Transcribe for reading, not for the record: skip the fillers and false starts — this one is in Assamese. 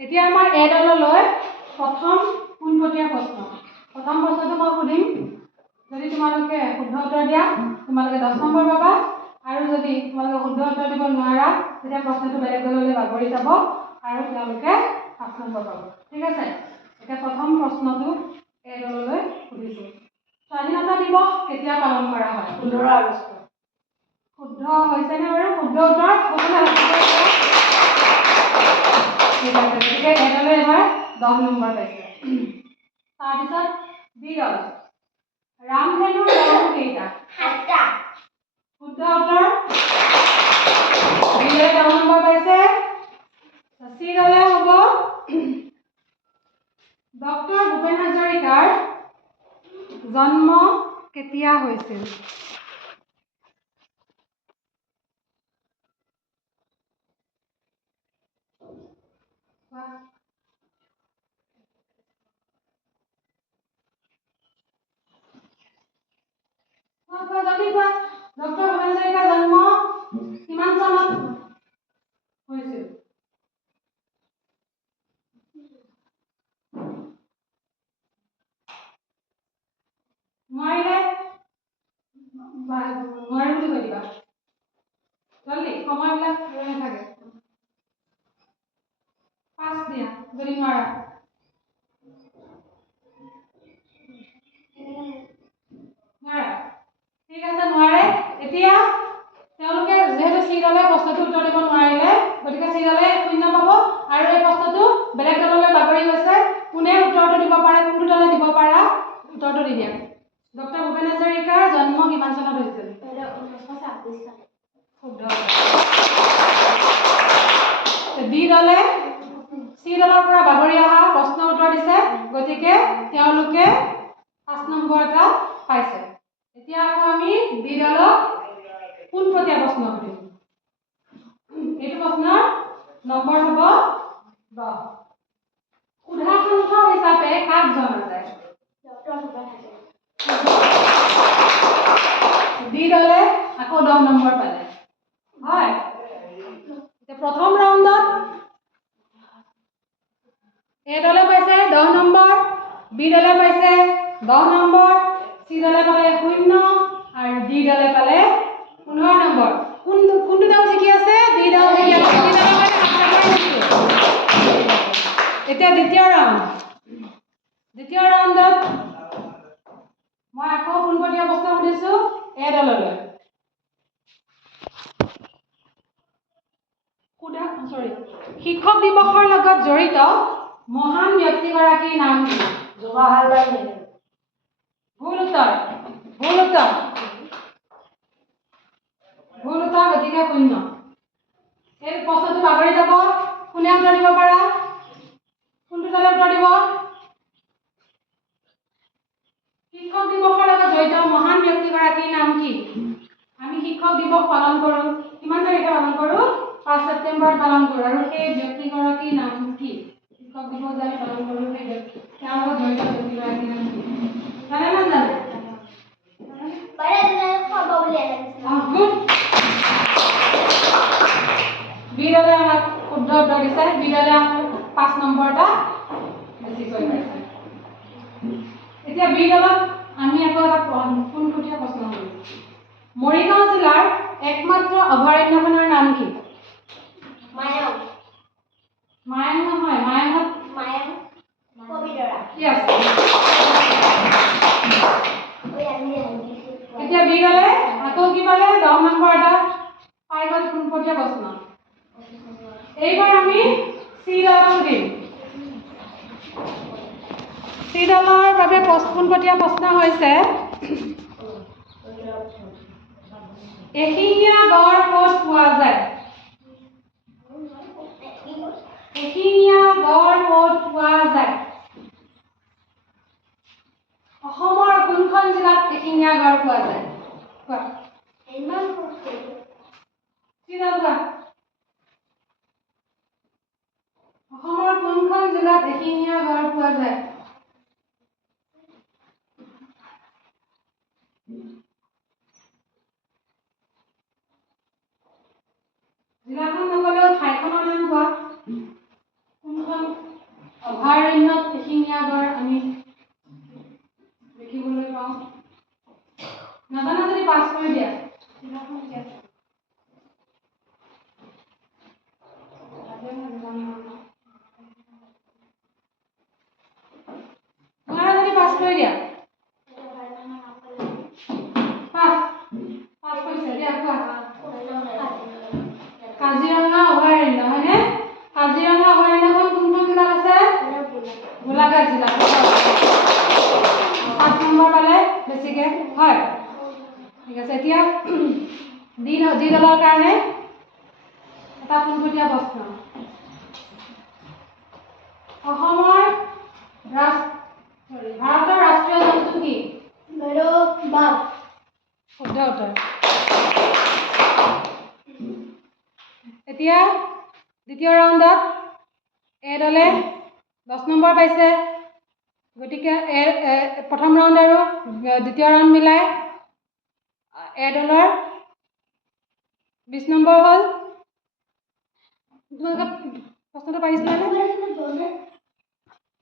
এতিয়া আমাৰ এ দললৈ প্ৰথম পোনপটীয়া প্ৰশ্ন। প্ৰথম প্ৰশ্নটো মই সুধিম, যদি তোমালোকে শুদ্ধ উত্তৰ দিয়া তোমালোকে 10 নম্বৰ পাবা, আৰু যদি তোমালোকে শুদ্ধ উত্তৰ দিব নোৱাৰা তেতিয়া প্ৰশ্নটো বেলেগ দললৈ বাগৰি যাব আৰু তেওঁলোকে 5 নম্বৰ পাব। ঠিক আছে? এতিয়া প্ৰথম প্ৰশ্নটো এ দললৈ সুধিছো। স্বাধীনতা দিৱস কেতিয়া পালন কৰা হয়? 15 আগষ্ট। শুদ্ধ হৈছে নে বাৰু? শুদ্ধ উত্তৰ সকলোৱে ঠিক আছে, গতিকে এ দলে এবাৰ 10 নম্বৰ পাইছে। তাৰপিছত বি দল, ৰামধেনুৰ ৰং কেইটা? 7টা। শুদ্ধ উত্তৰ, বি দলে 10 নম্বৰ পাইছে। চি দলে হ'ব ডক্টৰ ভূপেন হাজৰিকাৰ জন্ম কেতিয়া হৈছিল? ডক্টৰ ভূপেন হাজৰিকাৰ জন্ম কিমান চনত হৈছিল? নোৱাৰিলে নোৱাৰি বুলি কৈ দিবা। জলদি, সময়বিলাক ৰৈ নাথাকে। 5 দিয়া যদি নোৱাৰা। নোৱাৰা? ঠিক আছে, নোৱাৰে। এতিয়া তেওঁলোকে যেহেতু চি দলে প্ৰশ্নটো উত্তৰ দিব নোৱাৰিলে, গতিকে চি দলে 0 পাব আৰু এই প্ৰশ্নটো বেলেগ দললৈ বাগৰি গৈছে। কোনে উত্তৰটো দিব পাৰে, কোনটো দলে দিব পাৰা উত্তৰটো দি দিয়া। ডক্টৰ ভূপেন হাজৰিকাৰ জন্ম কিমান চনত হৈছিল? 1926 চনত। শুদ্ধ। ডি দলে চি দলৰ পৰা বাগৰি অহা প্ৰশ্ন উত্তৰ দিছে, গতিকে তেওঁলোকে 5 নম্বৰ এটা পাইছে। এতিয়া আকৌ আমি বি দলক পোনপটীয়া প্ৰশ্ন সুধিম। এইটো প্ৰশ্নৰ নম্বৰ হ'ব 10। সুধাকণ্ঠ হিচাপে কাক জনা যায়? ডক্টৰ ভূপেন হাজৰিকা। ডি দলে আকৌ 10 নম্বৰ পালে। হয়, প্ৰথম ৰাউণ্ডত এ দলে পাইছে 10 নম্বৰ, বি দলে পাইছে 10 নম্বৰ, চি দলে পালে 0 আৰু ডি দলে পালে 15 নম্বৰ। কোনটো দল জিকি আছে? ডি দল জিকি আছে। ডি দলে পালে 5 নম্বৰ দিছো। এতিয়া দ্বিতীয় ৰাউণ্ডত মই আকৌ পোনপটীয়া প্ৰশ্ন সুধিছো এ দললৈ। শিক্ষক দিৱসৰ লগত জড়িত মহান ব্যক্তিগৰাকীৰ নাম কি? জৱাহৰলাল নেহৰু। ভুল উত্তৰ, ভুল উত্তৰ, ভুল উত্তৰ, গতিকে 0। এই প্ৰশ্নটো বাগৰি যাব। কোনে উত্তৰ দিব পাৰা? কোনটো দলে উত্তৰ দিব? শিক্ষক দিৱসৰ লগত জড়িত মহান ব্যক্তিগৰাকীৰ নাম কি? আমি শিক্ষক দিৱস পালন কৰো কিমান তাৰিখে পালন কৰো? 5 ছেপ্টেম্বৰত পালন কৰো, আৰু সেই ব্যক্তিগৰাকীৰ নাম কি? শিক্ষক দিৱস যে পালন কৰো সেই তেওঁৰ লগত জড়িত ব্যক্তিগৰাকীৰ নাম কি? জানে না জানে? বি দলে আমাক শুদ্ধ উত্তৰ দিছে। বি দলে আমাক 5 নম্বৰ এটা বেছিকৈ পাইছে। এতিয়া বি দলক আমি আকৌ এটা পোনপটীয়া প্ৰশ্ন কৰিম। মৰিগাঁও জিলাৰ একমাত্ৰ অভয়াৰণ্যখনৰ নাম কি? মায়ং। মায়ং নহয়, মায়ং পবিতৰা। Yes. এতিয়া বি দলে আকৌ কি পালে? 10 নম্বৰ এটা পাই গ'ল পোনপটীয়া প্ৰশ্ন। এইবাৰ আমি চি দলক সুধিম। চি দলৰ বাবে পোনপটীয়া প্ৰশ্ন হৈছে এশিঙীয়া গড় ক'ত পোৱা যায়? এশিঙীয়া গড় ক'ত পোৱা যায়? অসমৰ কোনখন জিলাত এশিঙীয়া গড় পোৱা যায়? কোৱা। অসমৰ কোনখন জিলাত এশিঙীয়া গড় পোৱা যায়? জিলাখন নকলেও ঠাইখনৰ নাম কোৱা। কোনখন এশিঙীয়া গড় আমি দেখিবলৈ পাওঁ নাজানা যদি পাছ কৰি দিয়া পাছ কৰি দিয়া পাছ পাছ কৰিছে দিয়া কোৱা কাজিৰঙা অভয়াৰণ্য হয়নে কাজিৰঙা অভয়াৰণ্যখন কোনখন জিলাত আছে গোলাঘাট জিলাত 5 নম্বৰ পালে বেছিকে হয় ঠিক আছে এতিয়া জি দলৰ কাৰণে এটা পোনপটীয়া প্ৰশ্ন ভাৰতৰ ৰাষ্ট্ৰীয় জন্তু কি বাঘ শুদ্ধ উত্তৰ এতিয়া দ্বিতীয় ৰাউণ্ডত এ দলে 10 নম্বৰ পাইছে গতিকে প্ৰথম ৰাউণ্ড আৰু দ্বিতীয় ৰাউণ্ড মিলাই এ দলৰ 20 নম্বৰ হ'ল তোমালোকে প্ৰশ্নটো পাৰিছিলানে